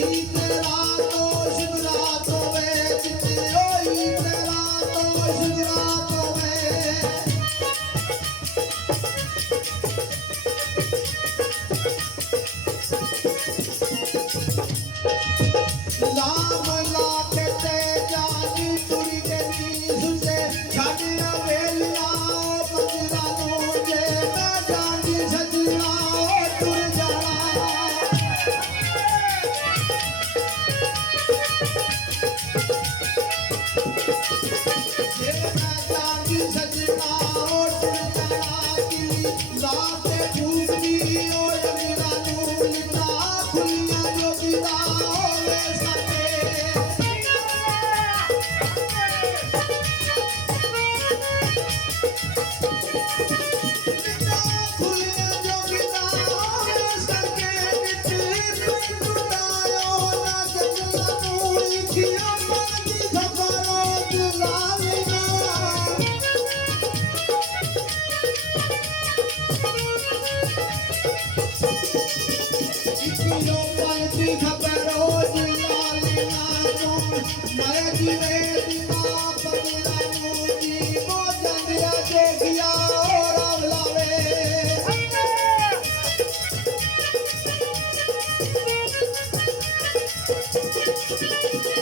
ईद रात शुभ रात होवे जिते ओ ईद रात शुभ रात होवे लाम लाके ते जानी तुरी के नी सुसे छाड़िया वेलिया मंदिरा नू जे मैं जानी सजना तुर जाना जे मैं जानी सजना तुर जाना की लाते फूकी ओ मंदिरा नू लिखा खुलिया जो बिदा होवे सके खुलिया जो बिदा होवे सके मिट्टी टूटायो ना जगला नू लिखिया मन की खबरो दुलालिना इकियो मन की खबरो दुलालिना मैं जीवे दिना पगला नू जी वो जंदिया जोगिया और आवलावे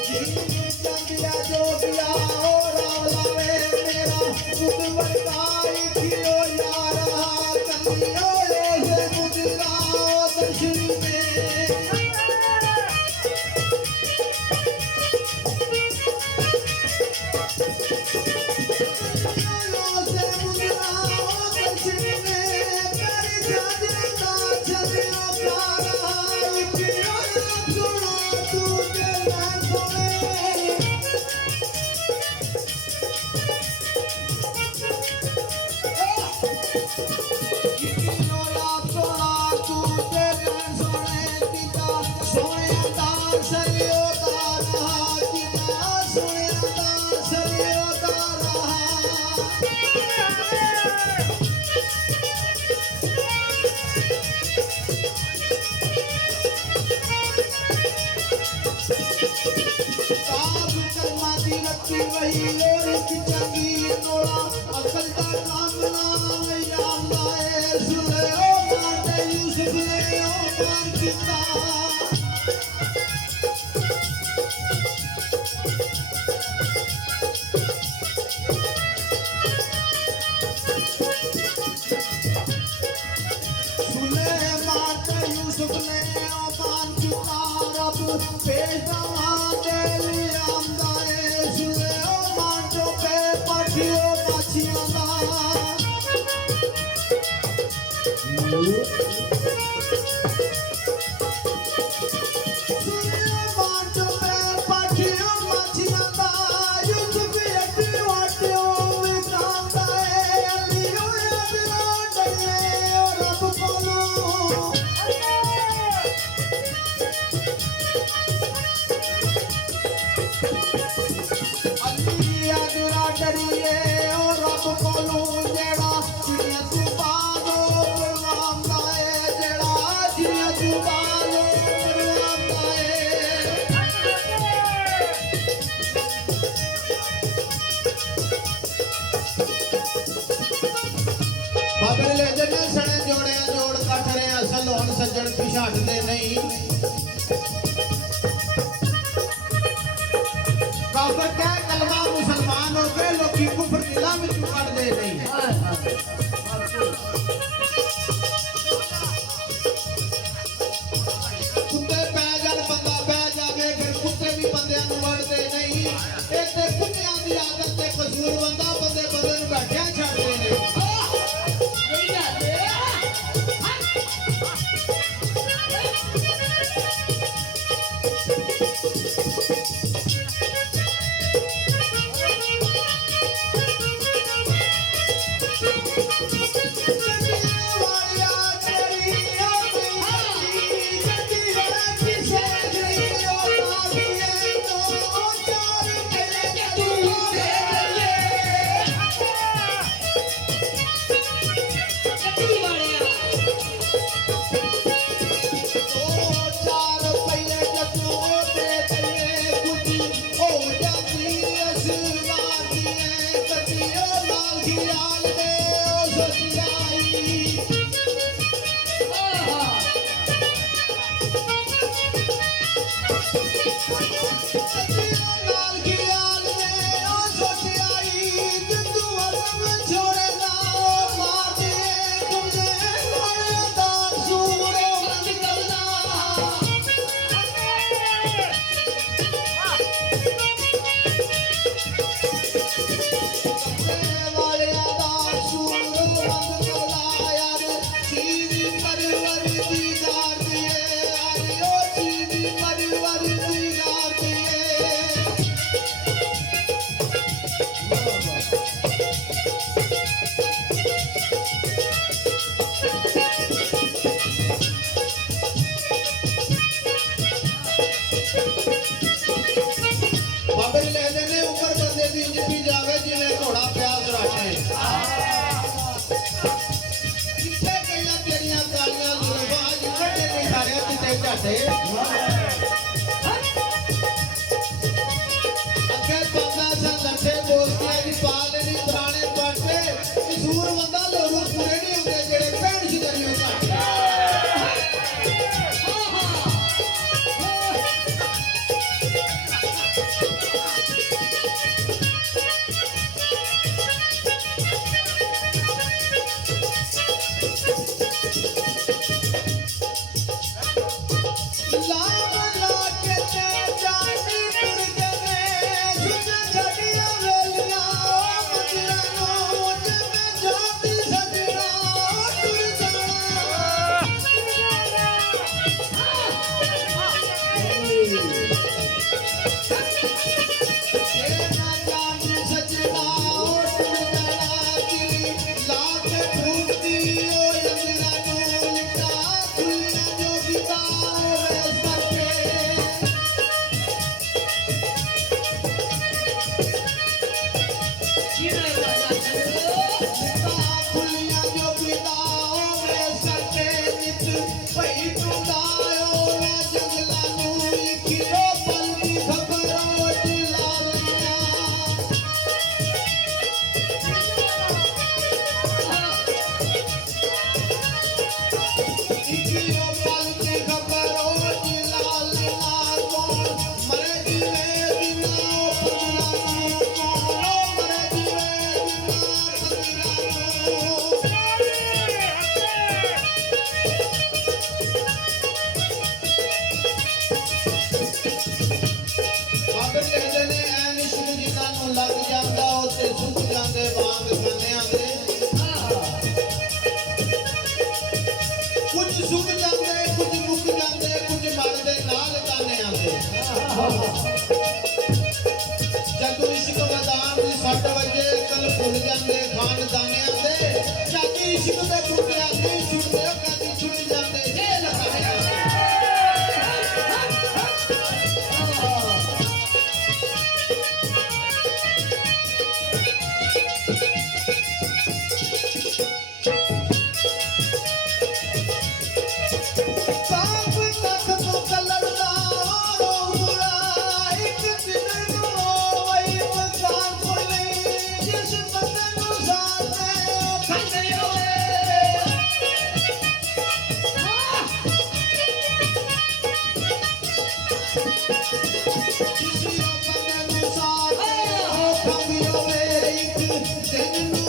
जंदिया जोगिया और आवलावे मेरा सुखवर काई थियो यारा कलियो ये मुदिरा दर्शन में वही और चंगी तोड़ा अकल का काम ना वैया लाए सुने ओ माते यूसुफ ने ओ मान किता सुने माते यूसुफ ने ओ मान किता रब भेजा दे लिया सुने ओ मांटो पे पठियो पछिया सुने ओ मांटो पे पठियो पछिया यूसुफ एक वाटियो में कांदा है अलियो अबरा डले और रब कोलो डरिए और रब कोलू जेड़ा चिड़िया तू बालो परवांदा है जेड़ा चिड़िया तू बालो परवांदा है बाबे ले जने सने जोड़े जोड़ कट रहे असल होन सज्जन पिछाड़ते नहीं काफर क्या कलमा मुसलमान हो गए लोग की कुफर किला में चुकाड़ दे नहीं कुत्ते पै जान बंदा पै जावे फिर कुत्ते भी बंदे वड़ते नहीं एक कुत्तियां की आदत ते कसूर बंदा बंदे बंदे नूं बैठिया छड्डदे ने ਦੇ ਅੱਗੇ ਬੰਦਾ ਸਾ ਲੱਠੇ ਬੋਲਦੇ ਦੀ ਪਾ ਲੈਣੀ ਪੁਰਾਣੇ ਪਾਟੇ ਮਸ਼ਹੂਰ ਬੰਦਾ ਲੋਰੂ ਪੂਰੇ ਨਹੀਂ ਹੁੰਦੇ ਜਿਹੜੇ ਭੈਣ ਜੀ ਦਰਿਓ ਘਾਟੇ ਲੱਗ ਜਾਂਦਾ ਉੱਤੇ ਸੁੱਕ ਜਾਂਦੇ ਵਾਂਗ ਖਾਨਿਆਂ ਦੇ ਕੁਝ ਸੁੱਕ ਜਾਂਦੇ ਕੁਝ ਮੁੱਕ ਜਾਂਦੇ ਕੁਝ ਮਰਦੇ ਨਾਲ ਕਾਨਿਆਂ ਦੇ ਜਦੋਂ ਇਸ਼ਕ ਵਦਾਨ ਦੀ 60 ਵਜੇ ਕਲ ਭੁੱਲ ਜਾਂਦੇ ਖਾਨਦਾਨਿਆਂ ਦੇ ਜਦ ਇਸ਼ਕ ਦੇ ਬੂਟਿਆਂ ਦੀ ਛੁੱਟਦੇ ਕਦੀ ਛੁੱਟ ਜਾਂਦੇ ਜੇ ਲਗਾਇਆ Then